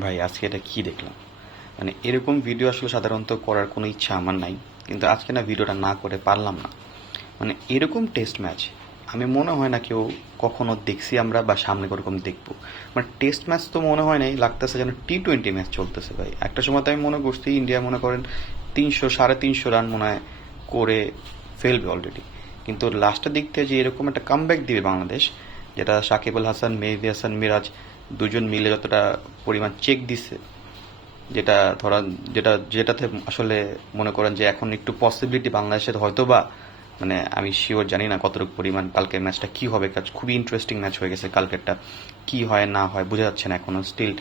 ভাই আজকে এটা কি দেখলাম! মানে এরকম ভিডিও আসলে সাধারণত করার কোনো ইচ্ছা আমার নাই, কিন্তু আজকে না ভিডিওটা না করে পারলাম না। মানে এরকম টেস্ট ম্যাচ আমি মনে হয় না কেউ কখনো দেখছি আমরা বা সামনে ওরকম দেখবো। মানে টেস্ট ম্যাচ তো মনে হয় নাই, লাগতেছে যেন T20 ম্যাচ চলতেছে ভাই। একটা সময় তো আমি মনে করছি ইন্ডিয়া মনে করেন 300 350 রান মনে হয় করে ফেলবে অলরেডি, কিন্তু লাস্টের দিক থেকে যে এরকম একটা কামব্যাক দিবে বাংলাদেশ, যেটা সাকিব আল হাসান, মেহেদী হাসান মিরাজ দুজন মিলে যতটা পরিমাণ চেক দিচ্ছে, যেটা ধরা যেটাতে আসলে মনে করেন যে এখন একটু পসিবিলিটি বাংলাদেশের হয়তো বা, মানে আমি শিওর জানি না কতটুকু পরিমাণ কালকের ম্যাচটা কি হবে, কাজ খুবই ইন্টারেস্টিং ম্যাচ হয়ে গেছে কালকেরটা। কি হয় না হয় বোঝা যাচ্ছে না এখনো, স্টিল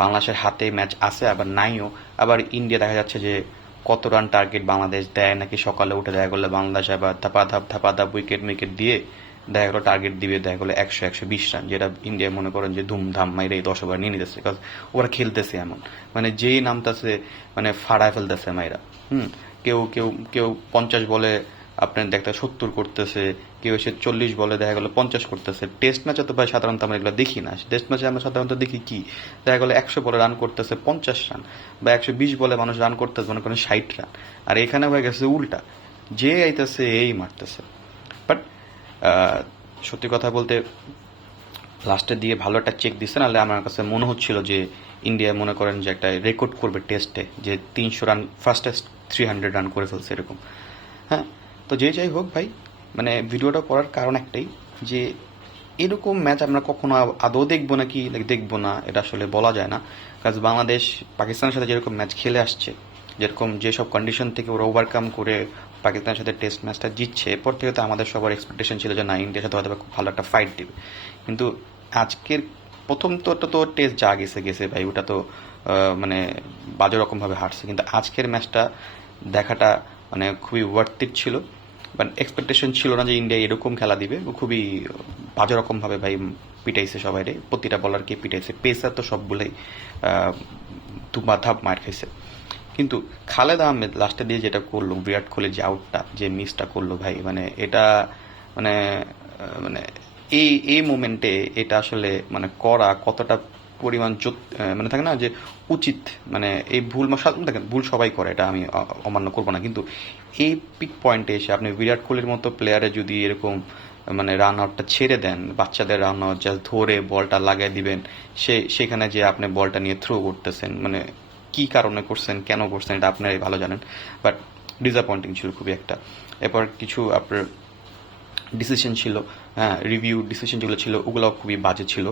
বাংলাদেশের হাতে ম্যাচ আছে আবার নাইও। আবার ইন্ডিয়া দেখা যাচ্ছে যে কত রান টার্গেট বাংলাদেশ দেয় নাকি, সকালে উঠে দেখা গেলো বাংলাদেশ আবার ধাপা ধাপ উইকেট উইকেট দিয়ে দেখা গেলো টার্গেট দিবে দেখা গেলো 100 120 রান, যেটা ইন্ডিয়া মনে করেন যে ধুমধাম মাইরে 10 ওভার নিয়ে নিতেছে, কারণ ওরা খেলতেছে এমন, মানে যেই নামতাছে মানে ফাড়ায় ফেলতেছে মাইরা। হুম। কেউ কেউ কেউ 50 বলে আপনার দেখতে 70 করতেছে, কেউ এসে 40 বলে দেখা গেলো 50 করতেছে। টেস্ট ম্যাচে তো ভাই সাধারণত আমরা এগুলো দেখি না। টেস্ট ম্যাচে আমরা সাধারণত দেখি কি, দেখা গেলো 100 বলে রান করতেছে 50 রান, বা 120 বলে মানুষ রান করতেছে মনে করেন 60 রান। আর এখানে হয়ে গেছে উল্টা, যে আইতেছে এই মারতেছে। বাট সত্যি কথা বলতে লাস্টে দিয়ে ভালো একটা চেক দিচ্ছে, নাহলে আমার কাছে মনে হচ্ছিল যে ইন্ডিয়া মনে করেন যে একটা রেকর্ড করবে টেস্টে, যে 300 রান ফার্স্ট টেস্ট 300 রান করে ফেলছে এরকম। হ্যাঁ। তো যে যাই হোক ভাই, মানে ভিডিওটা করার কারণ একটাই, যে এরকম ম্যাচ আমরা কখনো আদৌ দেখবো নাকি দেখবো না এটা আসলে বলা যায় না। কারণ বাংলাদেশ পাকিস্তানের সাথে যেরকম ম্যাচ খেলে আসছে, যেরকম যেসব কন্ডিশন থেকে ওরা ওভারকাম করে পাকিস্তানের সাথে টেস্ট ম্যাচটা জিতছে, এরপর থেকে তো আমাদের সবার এক্সপেকটেশন ছিল যে না, ইন্ডিয়ার সাথে হয়তো খুব ভালো একটা ফাইট দিবে। কিন্তু আজকের প্রথম তো টেস্ট যা গেছে গেছে ভাই, ওটা তো মানে বাজে রকমভাবে হারছে, কিন্তু আজকের ম্যাচটা দেখাটা মানে খুবই ওয়ার্থিট ছিল। বাট এক্সপেকটেশন ছিল না যে ইন্ডিয়া এরকম খেলা দিবে। ও খুবই বাজে রকমভাবে ভাই পিটাইছে সবাইরে, প্রতিটা বলারকে পিটাইছে, পেসার তো সবগুলোই ধুমাধাপ মার খাইছে। কিন্তু খালেদ আহমেদ লাস্টে দিয়ে যেটা করলো, বিরাট কোহলি যে আউটটা যে মিসটা করলো ভাই, মানে এটা মানে মানে এই এই মোমেন্টে এটা আসলে মানে করা কতটা পরিমাণ মানে থাকে না যে উচিত, মানে এই ভুল দেখেন ভুল সবাই করে, এটা আমি অমান্য করবো না, কিন্তু এই পিক পয়েন্টে এসে আপনি বিরাট কোহলির মতো প্লেয়ারে যদি এরকম মানে রান আউটটা ছেড়ে দেন, বাচ্চাদের রান আউট জাস্ট ধরে বলটা লাগাই দিবেন, সেখানে যে আপনি বলটা নিয়ে থ্রো করতেছেন, মানে কি কারণে করছেন কেন করছেন এটা আপনারাই ভালো জানেন। বাট ডিসঅ্যাপয়েন্টিং ছিল খুবই একটা। এরপর কিছু আপনার ডিসিশন ছিল, হ্যাঁ, রিভিউ ডিসিশন যেগুলো ছিল ওগুলো খুবই বাজে ছিল।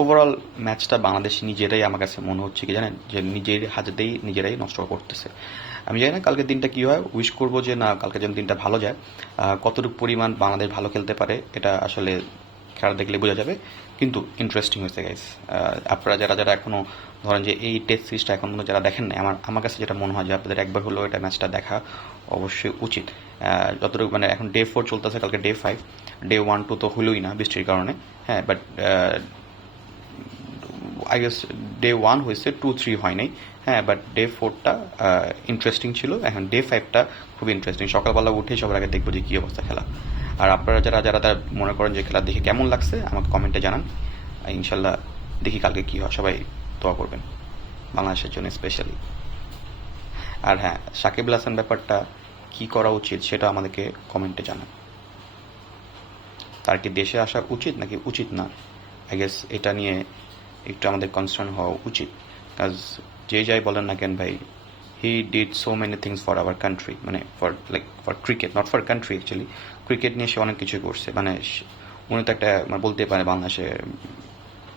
ওভারঅল ম্যাচটা বাংলাদেশ নিজেরাই, আমার কাছে মনে হচ্ছে কি জানেন, যে নিজের হাতেতেই নিজেরাই নষ্ট করতেছে। আমি জানি না কালকের দিনটা কি হয়, উইশ করবো যে না কালকে যেন দিনটা ভালো যায়। কতটুকু পরিমাণ বাংলাদেশ ভালো খেলতে পারে এটা আসলে খেলা দেখলে বোঝা যাবে। কিন্তু ইন্টারেস্টিং হয়েছে গাইস। আপনারা যারা যারা এখনো ধরেন যে এই টেস্ট সিরিজটা এখন পর্যন্ত যারা দেখেন না, আমার কাছে যেটা মনে হয় যে আপনাদের একবার হলেও এটা ম্যাচটা দেখা অবশ্যই উচিত। যতটুকু মানে এখন ডে 4 চলতেছে, কালকে ডে 5, ডে 1 2 তো হলোই না বৃষ্টির কারণে। হ্যাঁ, বাট আই গেস ডে 1 হয়েছে, 2 3 হয় নাই। হ্যাঁ, বাট ডে 4টা ইন্টারেস্টিং ছিল, এখন ডে 5টা খুব ইন্টারেস্টিং। সকালবেলা উঠে সবার আগে দেখবো যে কী অবস্থা খেলা। আর আপনারা যারা যারা তারা মনে করেন যে খেলা দেখে কেমন লাগছে আমাকে কমেন্টে জানান। ইনশাল্লাহ দেখি কালকে কী হয়, সবাই দোয়া করবেন বাংলাদেশের জন্য স্পেশালি। আর হ্যাঁ, সাকিব আল হাসান ব্যাপারটা কী করা উচিত সেটা আমাদেরকে কমেন্টে জানান। তার কি দেশে আসা উচিত নাকি উচিত না, আই গেস এটা নিয়ে একটু আমাদের কনসার্ন হওয়া উচিত। কাজ যে যাই বলেন না কেন ভাই, he did so many things for our country, মানে for cricket, not for country actually. Cricket নিয়ে সে অনেক কিছু করছে, মানে উনি তো একটা মানে বলতে পারে বাংলাদেশে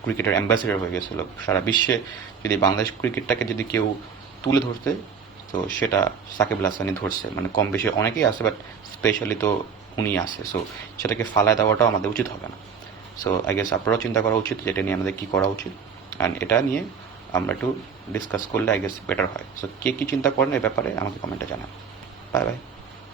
ক্রিকেটের অ্যাম্বাসেডর হয়ে গেছিল সারা বিশ্বে। যদি বাংলাদেশ ক্রিকেটটাকে যদি কেউ তুলে ধরতে, তো সেটা সাকিব আল হাসানই ধরছে, মানে কম বেশি অনেকেই আছে, বাট স্পেশালি তো উনি আছে। সো সেটাকে ফালায় দেওয়াটাও আমাদের উচিত হবে না। সো আই গেস আপনারাও চিন্তা করা উচিত যে এটা নিয়ে আমাদের কী করা উচিত, অ্যান্ড এটা নিয়ে আমরা একটু ডিসকাস করলে আই গেস বেটার হয়। সো কে কী চিন্তা করেন এই ব্যাপারে আমাকে কমেন্টে জানান। Bye bye.